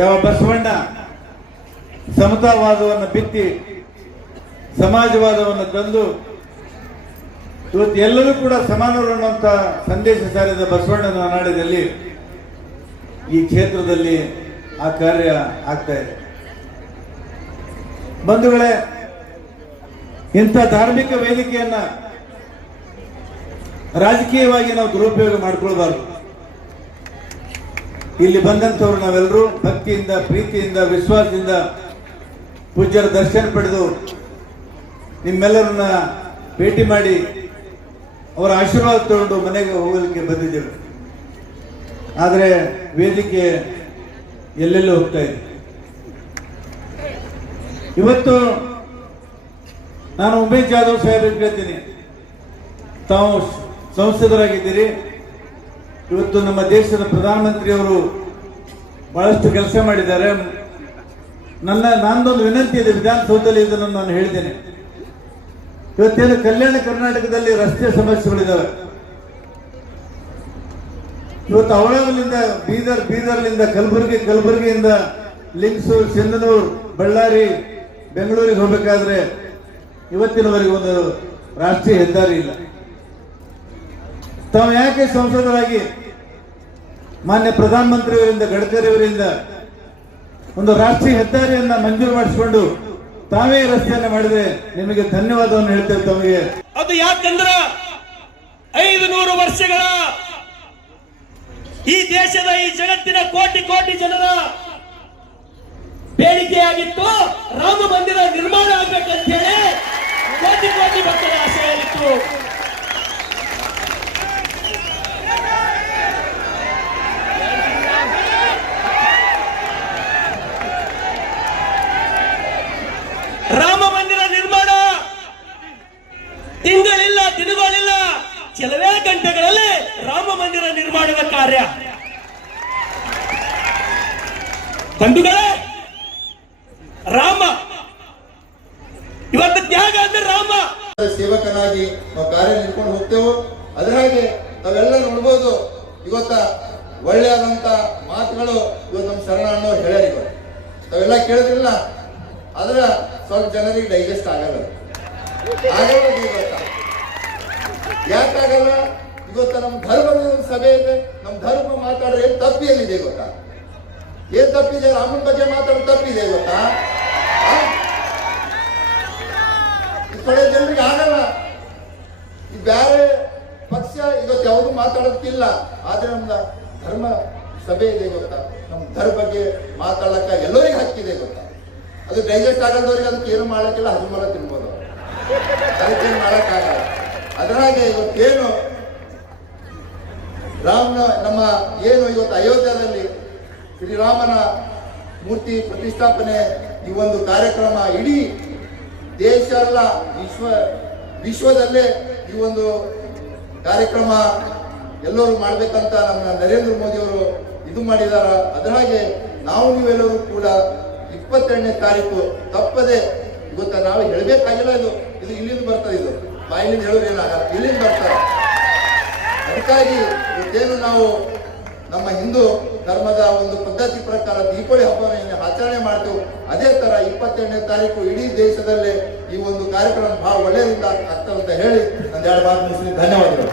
ಯಾವ ಬಸವಣ್ಣ ಸಮತಾವಾದವನ್ನು ಬಿತ್ತಿ ಸಮಾಜವಾದವನ್ನು ತಂದು ಇವತ್ತು ಎಲ್ಲರೂ ಕೂಡ ಸಮಾನರು ಅನ್ನುವಂಥ ಸಂದೇಶ ಸಾರಿದ ಬಸವಣ್ಣನ ನಾಡಿನಲ್ಲಿ ಈ ಕ್ಷೇತ್ರದಲ್ಲಿ ಆ ಕಾರ್ಯ ಆಗ್ತಾ ಇದೆ. ಬಂಧುಗಳೇ, ಇಂಥ ಧಾರ್ಮಿಕ ವೇದಿಕೆಯನ್ನ ರಾಜಕೀಯವಾಗಿ ನಾವು ದುರುಪಯೋಗ ಮಾಡಿಕೊಳ್ಬಾರ್ದು. ಇಲ್ಲಿ ಬಂದಂಥವ್ರು ನಾವೆಲ್ಲರೂ ಭಕ್ತಿಯಿಂದ, ಪ್ರೀತಿಯಿಂದ, ವಿಶ್ವಾಸದಿಂದ ಪೂಜ್ಯರ ದರ್ಶನ ಪಡೆದು ನಿಮ್ಮೆಲ್ಲರನ್ನ ಭೇಟಿ ಮಾಡಿ ಅವರ ಆಶೀರ್ವಾದ ತಗೊಂಡು ಮನೆಗೆ ಹೋಗಲಿಕ್ಕೆ ಬಂದಿದ್ದೇವೆ. ಆದರೆ ವೇದಿಕೆ ಎಲ್ಲೆಲ್ಲೂ ಹೋಗ್ತಾ ಇದೆ. ಇವತ್ತು ನಾನು ಉಮೇಶ್ ಜಾಧವ್ ಸಾಹೇಬ್ರಿಗೆ ಹೇಳ್ತೀನಿ, ತಾವು ಸಂಸದರಾಗಿದ್ದೀರಿ. ಇವತ್ತು ನಮ್ಮ ದೇಶದ ಪ್ರಧಾನಮಂತ್ರಿಯವರು ಬಹಳಷ್ಟು ಕೆಲಸ ಮಾಡಿದ್ದಾರೆ. ನಂದೊಂದು ವಿನಂತಿ ಇದೆ, ವಿಧಾನಸೌಧದಲ್ಲಿ ಇದನ್ನು ನಾನು ಹೇಳಿದ್ದೇನೆ. ಇವತ್ತೇನು ಕಲ್ಯಾಣ ಕರ್ನಾಟಕದಲ್ಲಿ ರಸ್ತೆ ಸಮಸ್ಯೆಗಳಿದ್ದಾವೆ. ಇವತ್ತು ಅವಳವಲಿಂದ ಬೀದರ್ಲಿಂದ ಕಲಬುರಗಿಯಿಂದ ಲಿಂಗಸೂರು, ಸಿಂಧನೂರು, ಬಳ್ಳಾರಿ, ಬೆಂಗಳೂರಿಗೆ ಹೋಗಬೇಕಾದ್ರೆ ಇವತ್ತಿನವರೆಗೆ ಒಂದು ರಾಷ್ಟ್ರೀಯ ಹೆದ್ದಾರಿ ಇಲ್ಲ. ತಾವು ಯಾಕೆ ಸಂಸದರಾಗಿ ಮಾನ್ಯ ಪ್ರಧಾನಮಂತ್ರಿಯವರಿಂದ, ಗಡ್ಕರಿ ಅವರಿಂದ ಒಂದು ರಾಷ್ಟ್ರೀಯ ಹೆದ್ದಾರಿಯನ್ನ ಮಂಜೂರು ಮಾಡಿಸಿಕೊಂಡು ತಾವೇ ರಸ್ತೆಯನ್ನು ಮಾಡಿದ್ರೆ ನಿಮಗೆ ಧನ್ಯವಾದವನ್ನು ಹೇಳ್ತೇವೆ ತಮಗೆ. ಅದು ಯಾಕಂದ್ರೆ 500 ವರ್ಷಗಳ ಈ ದೇಶದ, ಈ ಜಗತ್ತಿನ ಕೋಟಿ ಕೋಟಿ ಜನರ ಬೇಡಿಕೆಯಾಗಿತ್ತು. ರಾಮ ಮಂದಿರ ನಿರ್ಮಾಣ ಆಗ್ಬೇಕಂತ ಹೇಳಿ ಕೋಟಿ ಕೋಟಿ ಭಕ್ತರ ಆಶೆಯಾಗಿತ್ತು. ರಾಮ ಮಂದಿರ ನಿರ್ಮಾಣ ತಿಂಗಳಿಲ್ಲ, ದಿನಗಳಿಲ್ಲ, ಕೆಲವೇ ಗಂಟೆಗಳಲ್ಲಿ ರಾಮ ಮಂದಿರ ನಿರ್ಮಾಣದ ಕಾರ್ಯ. ಬಂಧುಗಳೇ, ರಾಮ ಇವತ್ತು ತ್ಯಾಗ ಅಂದ್ರೆ ರಾಮ. ಸೇವಕನಾಗಿ ನಾವು ಕಾರ್ಯ ನಿರ್ಕೊಂಡು ಹೋಗ್ತೇವೆ. ಅದರ ಹಾಗೆ ನಾವೆಲ್ಲ ನೋಡ್ಬೋದು, ಇವತ್ತ ಒಳ್ಳೆಯಾದಂತ ಮಾತುಗಳು ಇವತ್ತು ನಮ್ಮ ಶರಣಣ್ಣವ್ರು ಹೇಳ್ಯಾರ. ನಾವೆಲ್ಲ ಕೇಳಿದ್ರಿಲ್ಲ, ಆದ್ರೆ ಸ್ವಲ್ಪ ಜನರಿಗೆ ಡೈಜೆಸ್ಟ್ ಆಗಲ್ಲ. ಯಾಕಾಗಲ್ಲ? ಇವತ್ತ ನಮ್ಮ ಧರ್ಮದ ಒಂದು ಸಭೆ ಇದೆ, ನಮ್ಮ ಧರ್ಮ ಮಾತಾಡ್ರೆ ಏನ್ ತಪ್ಪಿ ಎಲ್ಲಿದೆ ಗೊತ್ತಾ? ಏನ್ ತಪ್ಪಿದೆ? ರಾಮನ ಬಗ್ಗೆ ಮಾತಾಡೋದು ತಪ್ಪಿದೆ ಗೊತ್ತಾ? ಈ ಕಡೆ ಜನರಿಗೆ ಆಗಲ್ಲ. ಈ ಬೇರೆ ಪಕ್ಷ ಇವತ್ತು ಯಾವುದು ಮಾತಾಡೋದಕ್ಕಿಲ್ಲ. ಆದ್ರೆ ನಮ್ದ ಧರ್ಮ ಸಭೆ ಇದೆ ಗೊತ್ತಾ? ನಮ್ಮ ಧರ್ಮ ಬಗ್ಗೆ ಮಾತಾಡಕ ಎಲ್ಲರಿಗೆ ಹಕ್ಕಿದೆ ಗೊತ್ತಾ? ಅದು ಡೈಜೆಸ್ಟ್ ಆಗಲ್ದವ್ರಿಗೆ ಅದಕ್ಕೆ ಏನು ಮಾಡಕ್ಕಿಲ್ಲ, ಹದಿಮೂಲ ತಿನ್ಬೋದು, ಅದಕ್ಕೇನು ಮಾಡಕ್ಕಾಗಲ್ಲ. ಅದರ ಹಾಗೆ ಇವತ್ತೇನು ನಮ್ಮ ಏನು ಇವತ್ತು ಅಯೋಧ್ಯದಲ್ಲಿ ಶ್ರೀರಾಮನ ಮೂರ್ತಿ ಪ್ರತಿಷ್ಠಾಪನೆ, ಈ ಒಂದು ಕಾರ್ಯಕ್ರಮ ಇಡೀ ದೇಶ ಅಲ್ಲ, ವಿಶ್ವದಲ್ಲೇ ಈ ಒಂದು ಕಾರ್ಯಕ್ರಮ ಎಲ್ಲರೂ ಮಾಡ್ಬೇಕಂತ ನಮ್ಮ ನರೇಂದ್ರ ಮೋದಿ ಅವರು ಇದು ಮಾಡಿದಾರ. ಅದರ ಹಾಗೆ ನಾವು ನೀವೆಲ್ಲರೂ ಕೂಡ 22ನೇ ತಾರೀಕು ತಪ್ಪದೆ, ಇವತ್ತ ನಾವು ಹೇಳಬೇಕಾಗಿಲ್ಲ, ಇದು ಇಲ್ಲಿಂದ ಬರ್ತದೆ, ಇದು ಬಾಯಿಲಿಂದ ಹೇಳೋರು ಏನಾಗಲ್ಲ, ಇಲ್ಲಿಂದ ಬರ್ತಾರೆ. ಅದಕ್ಕಾಗಿ ಇವತ್ತೇನು ನಾವು ನಮ್ಮ ಹಿಂದೂ ಧರ್ಮದ ಒಂದು ಪದ್ಧತಿ ಪ್ರಕಾರ ದೀಪಾವಳಿ ಹಬ್ಬವನ್ನು ಆಚರಣೆ ಮಾಡ್ತೇವೆ, ಅದೇ ತರ 22ನೇ ತಾರೀಕು ಇಡೀ ದೇಶದಲ್ಲೇ ಈ ಒಂದು ಕಾರ್ಯಕ್ರಮ ಬಹಳ ಒಳ್ಳೆಯದಿಂದ ಆಗ್ತದೆ ಅಂತ ಹೇಳಿ ನಾನು 2 ಮಾತು ಮುಗಿಸ್ತೀನಿ. ಧನ್ಯವಾದಗಳು.